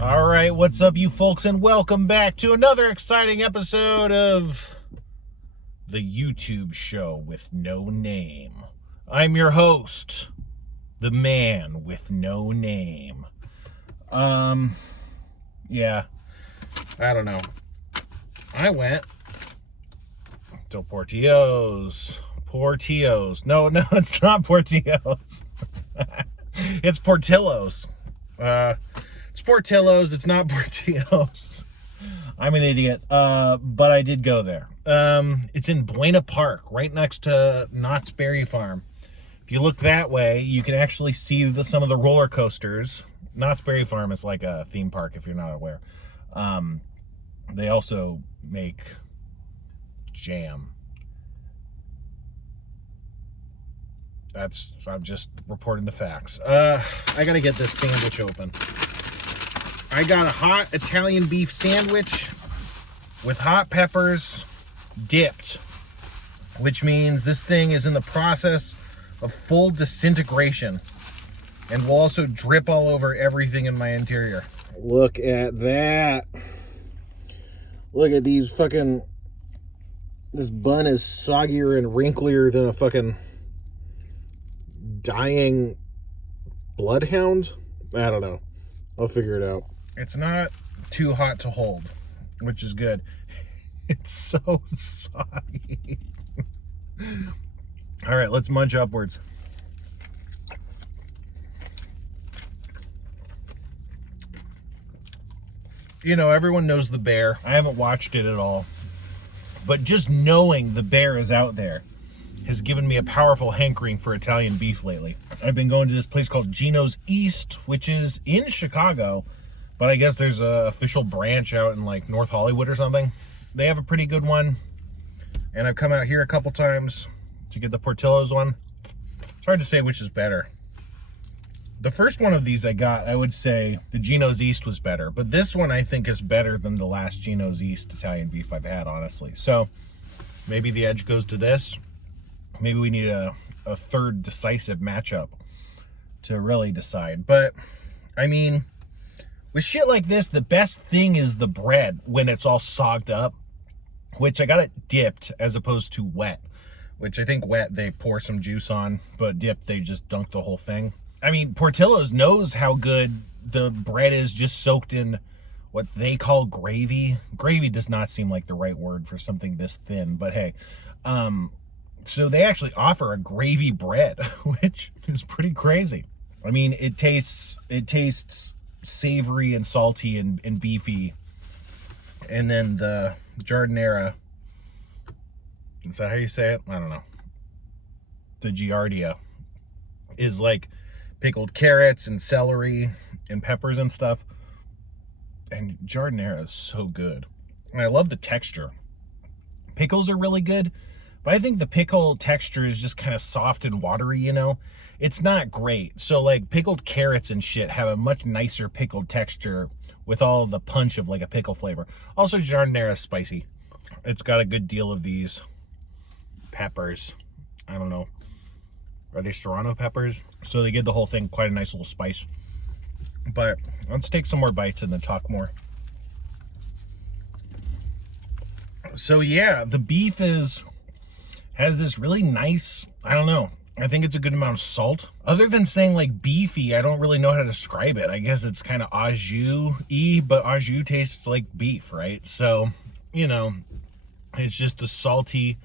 All right, what's up, you folks, and welcome back to another exciting episode of the YouTube show with no name. I'm your host, the man with no name. Yeah, I don't know. I went to Portillo's. No, it's not Portillo's. It's Portillo's. It's Portillo's. It's not Portillo's. I'm an idiot. But I did go there. It's in Buena Park, right next to Knott's Berry Farm. If you look that way, you can actually see some of the roller coasters. Knott's Berry Farm is like a theme park, if you're not aware. They also make jam. I'm just reporting the facts. I gotta get this sandwich open. I got a hot Italian beef sandwich with hot peppers dipped, which means this thing is in the process of full disintegration and will also drip all over everything in my interior. Look at that. Look at these fucking... This bun is soggier and wrinklier than a fucking dying bloodhound. I don't know. I'll figure it out. It's not too hot to hold, which is good. It's so soggy. All right, let's munch upwards. You know, everyone knows The Bear. I haven't watched it at all. But just knowing The Bear is out there has given me a powerful hankering for Italian beef lately. I've been going to this place called Gino's East, which is in Chicago, but I guess there's an official branch out in like North Hollywood or something. They have a pretty good one, and I've come out here a couple times to get the Portillo's one. It's hard to say which is better. The first one of these I got, I would say the Gino's East was better, but this one I think is better than the last Gino's East Italian beef I've had, honestly. So maybe the edge goes to this. Maybe we need a third decisive matchup to really decide. But, I mean, with shit like this, the best thing is the bread when it's all sogged up, which I got it dipped as opposed to wet, which I think wet they pour some juice on, but dipped they just dunk the whole thing. I mean, Portillo's knows how good the bread is just soaked in what they call gravy. Gravy does not seem like the right word for something this thin, but hey, so they actually offer a gravy bread, which is pretty crazy. I mean, it tastes savory and salty and beefy. And then the giardiniera, is that how you say it? I don't know. The giardia is like pickled carrots and celery and peppers and stuff. And giardiniera is so good. And I love the texture. Pickles are really good. But I think the pickle texture is just kind of soft and watery, you know? It's not great. So, like, pickled carrots and shit have a much nicer pickled texture with all the punch of, like, a pickle flavor. Also, giardiniera is spicy. It's got a good deal of these peppers. I don't know. Are they serrano peppers? So they give the whole thing quite a nice little spice. But let's take some more bites and then talk more. So, yeah, the beef has this really nice, I don't know, I think it's a good amount of salt. Other than saying like beefy, I don't really know how to describe it. I guess it's kind of au jus-y, but au jus tastes like beef, right? So, you know, it's just a salty,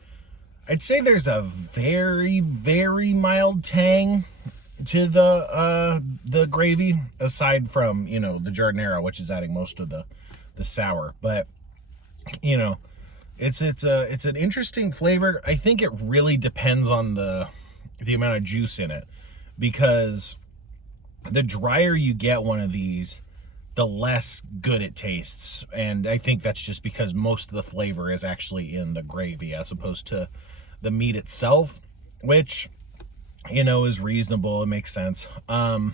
I'd say there's a very, very mild tang to the gravy, aside from, you know, the giardiniera, which is adding most of the sour. But, you know, it's an interesting flavor. I think it really depends on the amount of juice in it, because the drier you get one of these, the less good it tastes. And I think that's just because most of the flavor is actually in the gravy as opposed to the meat itself, which, you know, is reasonable. It makes sense. But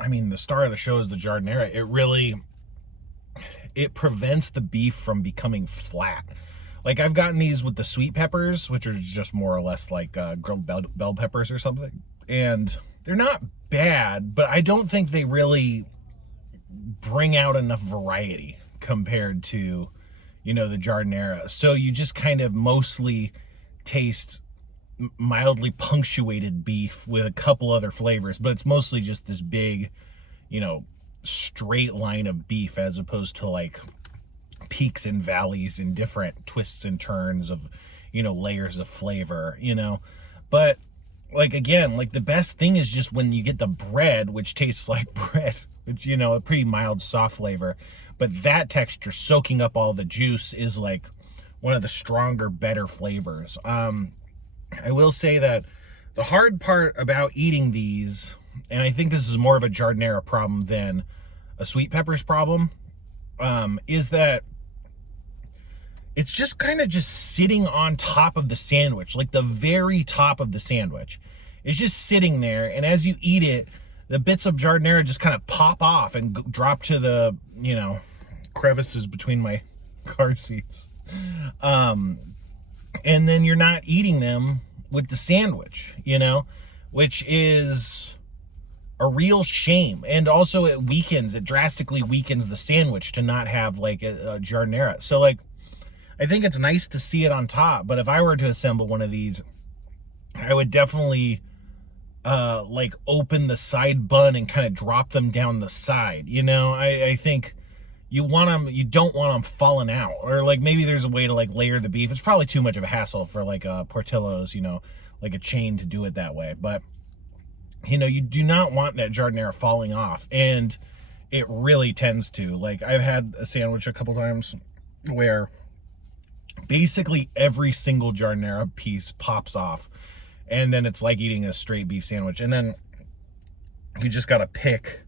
I mean, the star of the show is the giardiniera. It prevents the beef from becoming flat. Like, I've gotten these with the sweet peppers, which are just more or less like grilled bell peppers or something. And they're not bad, but I don't think they really bring out enough variety compared to, you know, the giardiniera. So you just kind of mostly taste mildly punctuated beef with a couple other flavors, but it's mostly just this big, you know, straight line of beef, as opposed to like peaks and valleys and different twists and turns of, you know, layers of flavor, you know. But like, again, like the best thing is just when you get the bread, which tastes like bread, which, you know, a pretty mild soft flavor, but that texture soaking up all the juice is like one of the stronger, better flavors. I will say that the hard part about eating these, and I think this is more of a giardiniera problem than a sweet peppers problem, is that it's just kind of just sitting on top of the sandwich, like the very top of the sandwich. It's just sitting there, and as you eat it, the bits of giardiniera just kind of pop off and drop to the, you know, crevices between my car seats. And then you're not eating them with the sandwich, you know, which is a real shame. And also it drastically weakens the sandwich to not have like a giardiniera. So like, I think it's nice to see it on top, but if I were to assemble one of these, I would definitely like open the side bun and kind of drop them down the side. You know, I think you don't want them falling out, or like maybe there's a way to like layer the beef. It's probably too much of a hassle for like Portillo's, you know, like a chain to do it that way. But you know, you do not want that giardiniera falling off, and it really tends to. Like, I've had a sandwich a couple times where basically every single giardiniera piece pops off, and then it's like eating a straight beef sandwich. And then you just gotta pick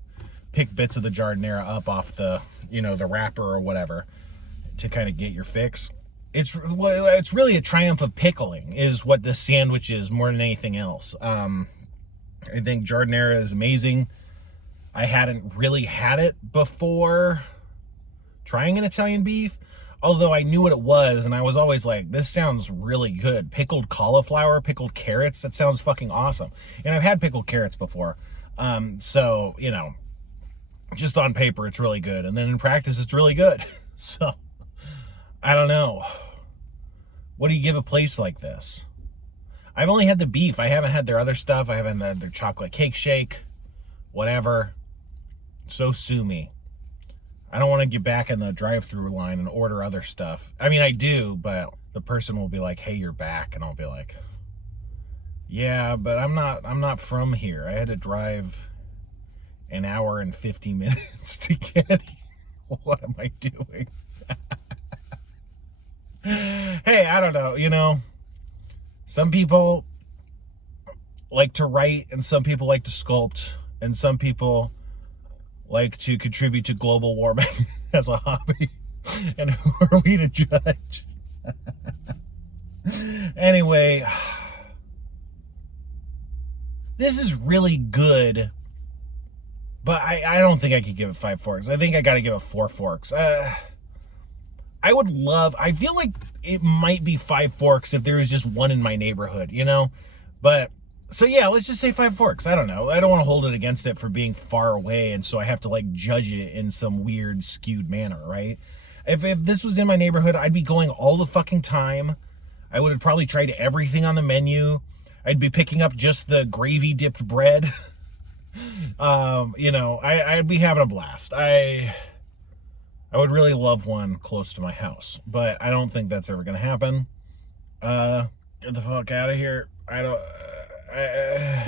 bits of the giardiniera up off the, you know, the wrapper or whatever to kind of get your fix. It's really a triumph of pickling is what this sandwich is, more than anything else. I think giardiniera is amazing. I hadn't really had it before trying an Italian beef, although I knew what it was, and I was always like, this sounds really good. Pickled cauliflower, pickled carrots, that sounds fucking awesome. And I've had pickled carrots before. So, you know, just on paper, it's really good. And then in practice, it's really good. So, I don't know. What do you give a place like this? I've only had the beef. I haven't had their other stuff. I haven't had their chocolate cake shake, whatever. So sue me. I don't want to get back in the drive-through line and order other stuff. I mean, I do, but the person will be like, "Hey, you're back," and I'll be like, "Yeah, but I'm not from here. I had to drive an hour and 50 minutes to get here. What am I doing?" Hey, I don't know, you know. Some people like to write, and some people like to sculpt, and some people like to contribute to global warming as a hobby. And who are we to judge? Anyway, this is really good, but I don't think I could give it 5 forks. I think I got to give it 4 forks. I feel like it might be 5 forks if there was just one in my neighborhood, you know? But, so yeah, let's just say 5 forks. I don't know. I don't want to hold it against it for being far away, and so I have to, like, judge it in some weird, skewed manner, right? If this was in my neighborhood, I'd be going all the fucking time. I would have probably tried everything on the menu. I'd be picking up just the gravy-dipped bread. You know, I'd be having a blast. I would really love one close to my house, but I don't think that's ever going to happen. Get the fuck out of here.